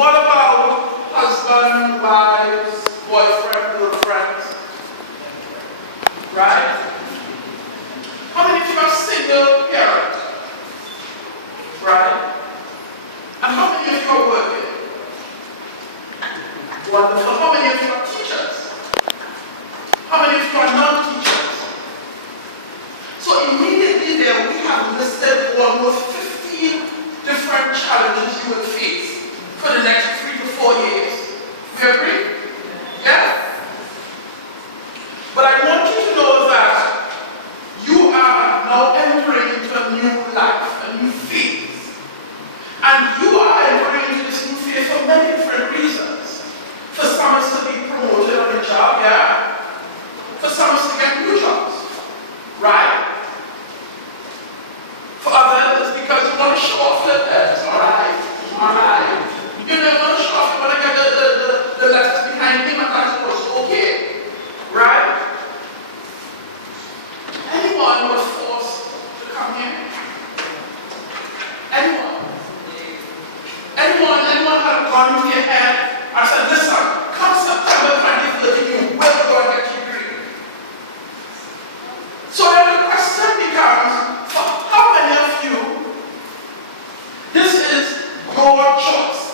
What about husband, wives, boyfriend, girlfriends? Right? How many of you are single parents? Right? And how many of you are working? Wonderful. How many of you are teachers? How many of you are non-teachers? So immediately there we have listed almost 15 different challenges you will face for the next 3 to 4 years. We agree? Yeah? But I want you to know that you are now entering into a new life, a new phase. And you are entering into this new phase for many different reasons. For some it's to be promoted on a job, yeah? For some it's to get new jobs, right? For others it's because you want to show off that it's alright. You don't want to show off, you want to get the letters behind him and that's also okay, right? Anyone was forced to come here? Anyone? Anyone had gone to your head and said, listen, come September 2030, you will go and get your degree. So then the question becomes, for how many of you, this is your choice?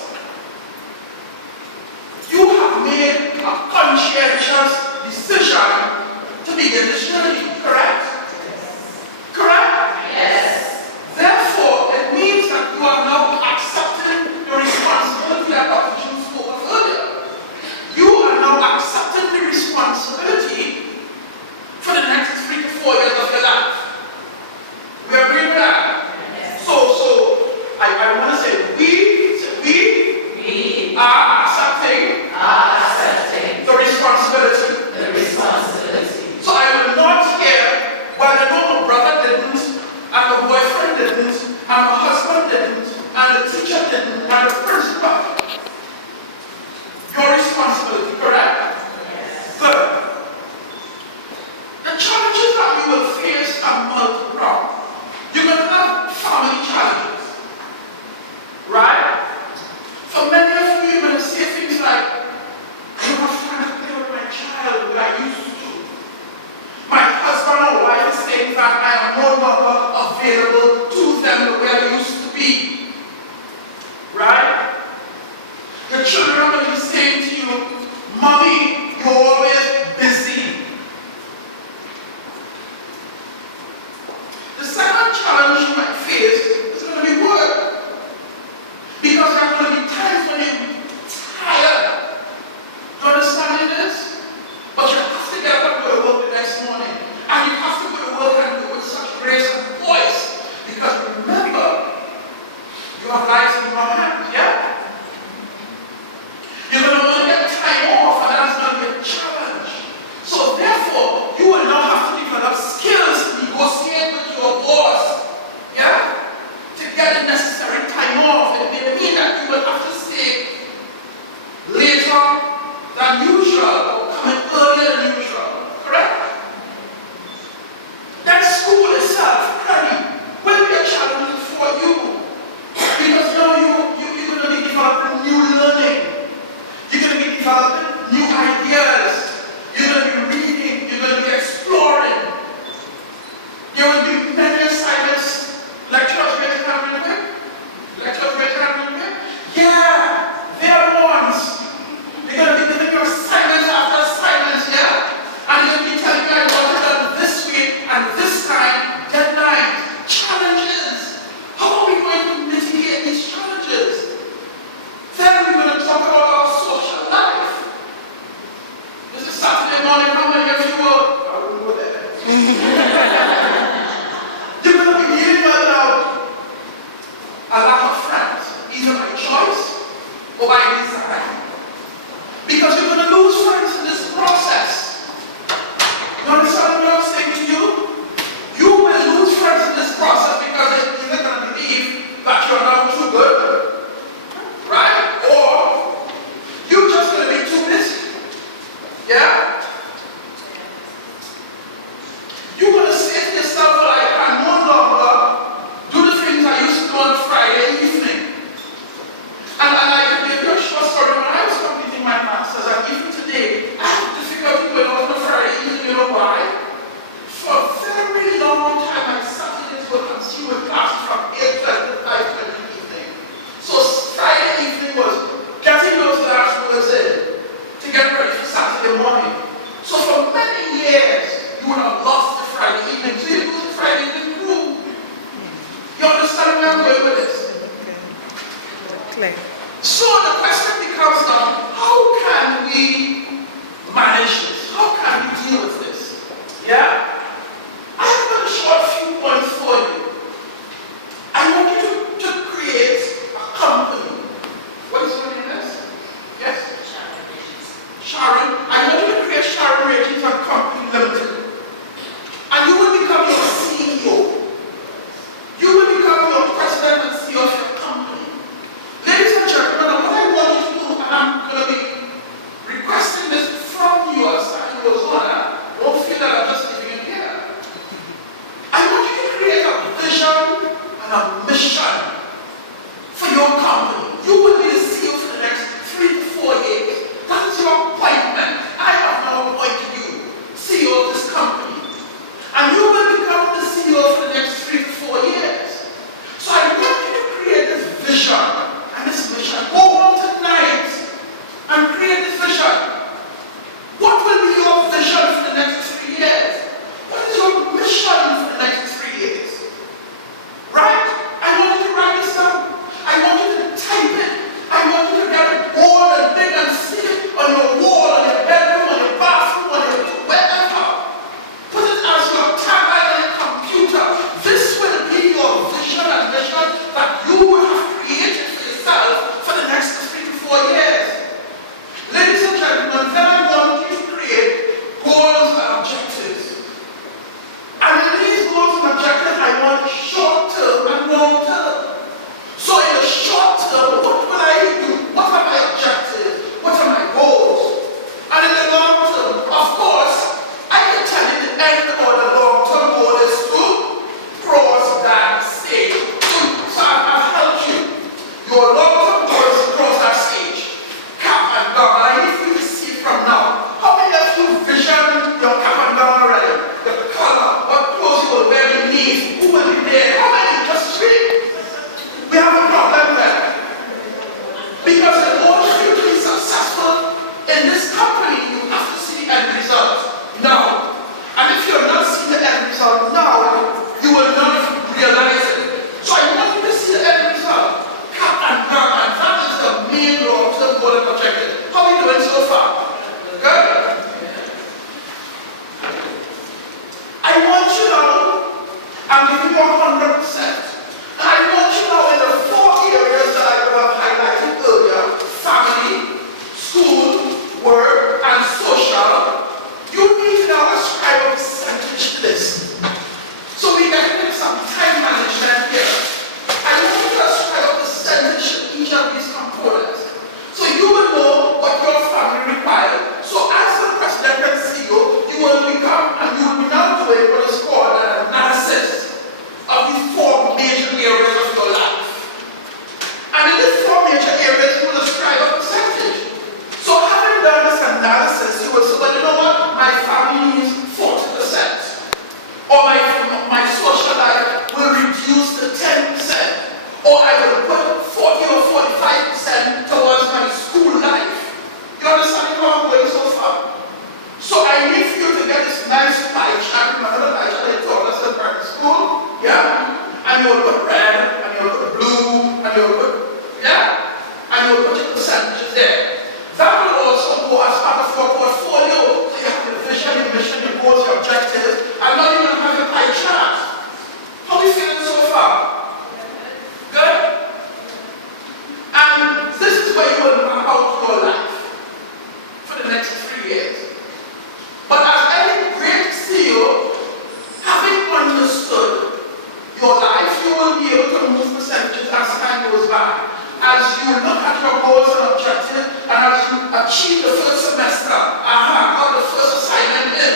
You have made a conscientious decision to begin this journey, correct? Correct? Yes. Therefore, it means that you are now accepting the responsibility that Dr. June spoke of earlier. You are now accepting the responsibility for the next 3 to 4 years of your life. We agree with that? Yes. So I want to say we are accepting the responsibility. So I will not hear, well, I know my brother didn't, and my boyfriend didn't, and my husband didn't, and the teacher didn't, and the principal. Your responsibility, correct? Yes. Good. The challenges that we will face are multiple. You're going to have family challenges, right? For many of you, you're going to say things like, I don't have time to play with my child like I used to. My husband or wife is saying that I am no longer available to them the way I used to be. Right? The children are going to be saying to you, Mommy, you're always busy. The second challenge you might face is going to be work. Because there are going to be times when you're tired. You understand this? But you have to get up and go to work the next morning. And you have to go to work and do it with such grace and voice. Because remember, you have lives in your hands, yeah? You're going to want to get time off, and that's going to be a challenge. So therefore, you will now have to develop skills to negotiate with your boss, yeah? To get the necessary time off. It may mean that you will have to stay later than usual, or coming earlier than usual, correct? That school itself, CREDI, will be a challenge for you. Because now you're going to be developing new learning. You're going to be developing new ideas. You're going to be reading. You're going to be exploring. There will be many assignments. Lecturers, raise your hand real quick. Lecturers, raise your hand real quick. Yeah, they are ones. They're going to be giving you assignments after Absolutely. So the question becomes now, how can we manage this? How can we deal with this? Yeah? I have got a short few points for you. I want you to create a company. What is your name? Yes? Sharon. I want you to create Sharon Ratings and Company Limited. And you will become your CEO. You will become your president and CEO of your company. Ladies and gentlemen, what I want you to do, and I'm going to be requesting this from you as time goes on, don't feel that I'm just leaving it here. I want you to create a vision and a mission for your company. You will be the CEO for the next 3 to 4 years. That is your appointment. I have now appointed you CEO of this company. And you will become the CEO for the next 3 to 4 years. So I want you to create this vision and this mission. Go home tonight and create this vision. What will be your vision for the next 3 years? What is your mission for the next 3 years? Right? I want you to write this down. I want you to type it. I want you to get it bold and big and see it on your wall, on your bedroom, on your bathroom, on your wherever. Put it as your tagline on your computer. This will be your vision and mission that you will have created for yourself for the next 3 to 4 years. Ladies and gentlemen, then I want you to create goals and objectives. And in these goals and objectives, I want short term and long term. So in the short term, what will I do? What are my objectives? What are my goals? And in the long term, of course, I can tell you the end or the long term goal is to cross that stage. So I've helped you. Your long term goal is to cross that stage. Cap and gown. And I need you to see from now. How many of you vision your cap and gown already? The color, what clothes you will wear beneath, who will be there? How many? Just three. We have a problem there. Because in order for you to be successful in this company, you have to see the end result now. And if you're not seeing the end result now, you will not realize it. So I want you to see the end result. Cap and gown, and that is the main long-term goal and objective. How are we doing so far? Good? I want you now, I'm giving you 100%. I want you now in the 4 areas that I have highlighted earlier: family, school, work, and social. You need to now ascribe a percentage to this. So we can get some time management here. I want you to ascribe a percentage to each of these components. So you will know what your family requires. So as the president and CEO, you will become, and you will be now doing what is called an analysis of the 4 major areas of your life. And in these 4 major areas, you will ascribe a percentage. So having done this analysis, you will say, well, you know what? My family needs 40%. Or my social life will reduce to 10%. Or I will put 40 or 45% towards my school life. You understand how I'm going so far? So I need for you to get this nice pie chart. Remember the pie chart they taught us in primary school? Yeah? And you'll put red, and you'll put blue, and you'll put, yeah? And you'll put your percentages there. That will also go as part of your portfolio. So you have your vision, your mission, your goals, your objectives, and not even have your pie chart. How are you feeling so far? Good? And this is where you will map out your life for the next 3 years. But as any great CEO, having understood your life, you will be able to move percentages as time goes by. As you look at your goals and objectives, and as you achieve the first semester, I got the first assignment in.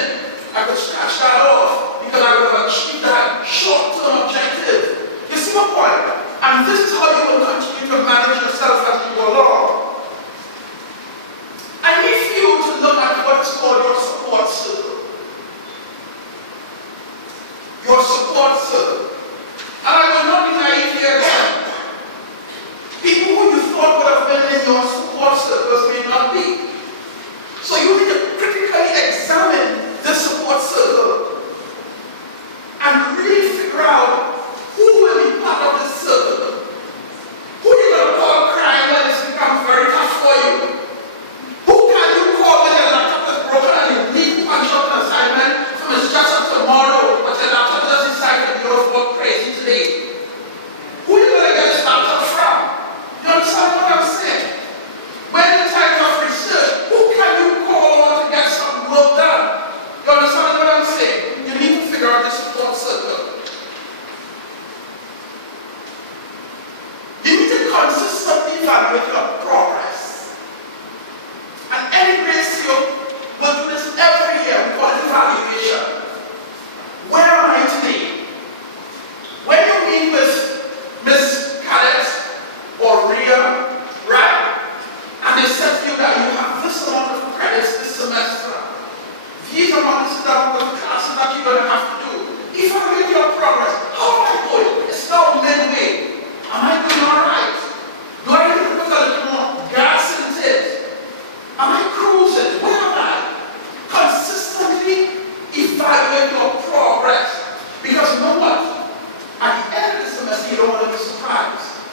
I could scratch that off because I would have achieved that short-term objective. You see my point? And this is how you will continue to manage yourself as you go along. I need for you to look at what is called your support circle. Your support circle. And I will not be naive here again. People who you thought would have been in your support circles may not be. So you need to critically examine this support circle and evaluate your progress. And any grade seal will do this every year. We call it evaluation. Where am I today? When you meet with Miss Cadet or Ria, right? And they said to you that you have this amount of credits this semester. These amounts of classes that you're going to have to do. Evaluate your progress. How am I going? It's now midway. Am I doing all right? Do I need to put a little more gas in it? Am I cruising? Where am I? Consistently evaluate your progress. Because you know what? At the end of the semester, you don't want to be surprised.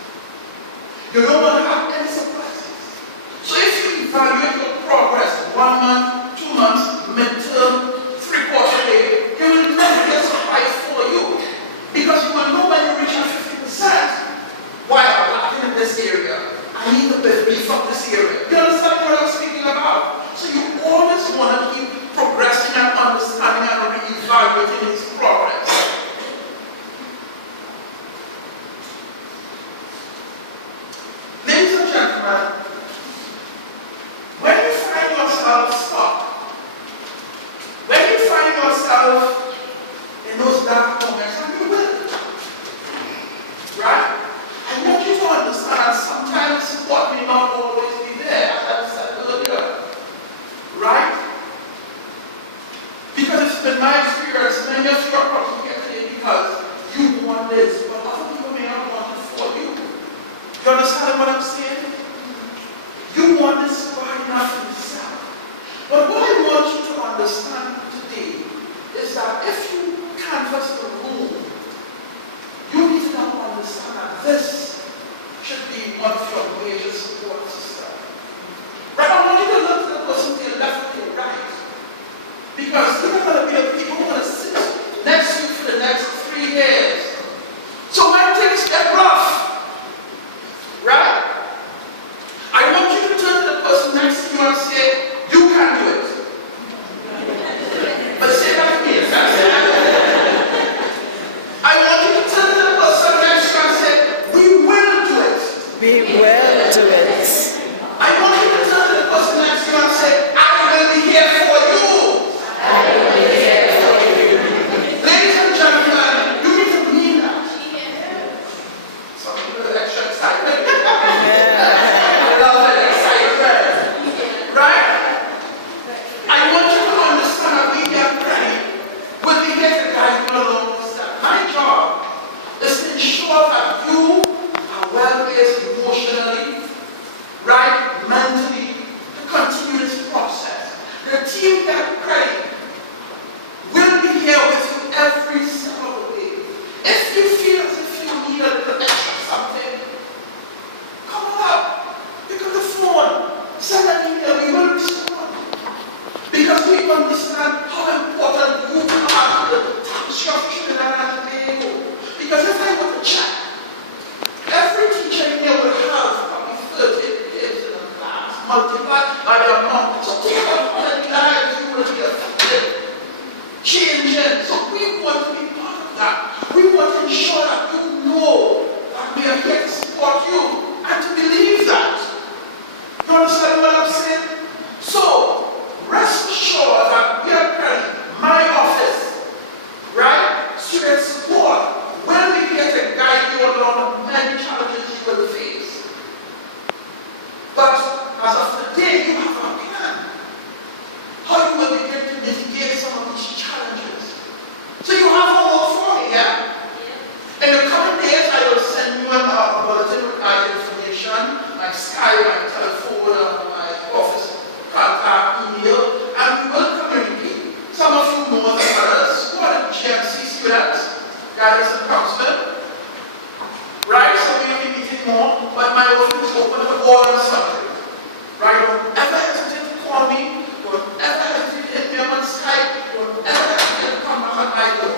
You don't want to have any surprises. So if you evaluate your progress 1 month, 2 months, midterm, 3/4 day, you will never get surprised for you. Because you will know when you reach 50%, why I'm lacking in this area. I need to beef up this area. You understand what I'm speaking about? So you always want to keep progressing and understanding and re-evaluating his progress. Ladies and gentlemen, when you find yourself stuck, when you find yourself in those dark moments, and you will, right? I want you to understand that sometimes support may not always be there, as I said earlier, right? Because it's been my experience, many of you are probably here today because you want this, but other people may not want it for you. You understand what I'm saying? You want this bad enough for yourself. But what I want you to understand today is that if you canvass the room, you need to now understand that this should be one of your major support systems. Right? I want you to look to the person to your left and your right. Because they're going to be the people who are going to sit next to you for the next 3 years. So when things get rough, right? I want you to turn to the person next to you and say, you can do it. But say that to me. I want you to turn to the person next to you and say, we will do it. We will do it. I want you to turn to the person next to you and say, I will be here for you. I will be here for you. Ladies and gentlemen, you need to mean that. Some people are extra excited. Right? I want you to understand that we get ready. We'll be here to guide you along this step. My job is to ensure that you are well-placed emotionally, right, mentally, to continue this process. The team that CREDI will be here with you every step of the way. If you feel as if you need a little extra something, come up, pick up the phone, send an email, we will respond. Because we understand how important you are to the tax official and Tobago. Because if I were to check, every teacher in here will have probably 30 kids in a class, multiplied by the amount. So think about how many lives you will be affected, changing. So we want to be part of that. We want to ensure that you know that we are here to support you and to believe that. You understand what I'm saying? So, rest assured that we are CREDI, my office, right? Student support will be here to guide you along the many challenges you will face. But as of today, you have a plan. How you will begin to mitigate some of these challenges. So you have homework for me, yeah? In the coming days, I will send you a bulletin with my information, my Skype, my telephone, my office contact, email, and we will communicate. Some of you know the others who are the GMC students, guidance and counseling. Right? So we will be meeting more, but my office is open for all the subject. Right? Don't ever hesitate to call me, don't ever hesitate to hit me on Skype, don't ever hesitate to come back on my door.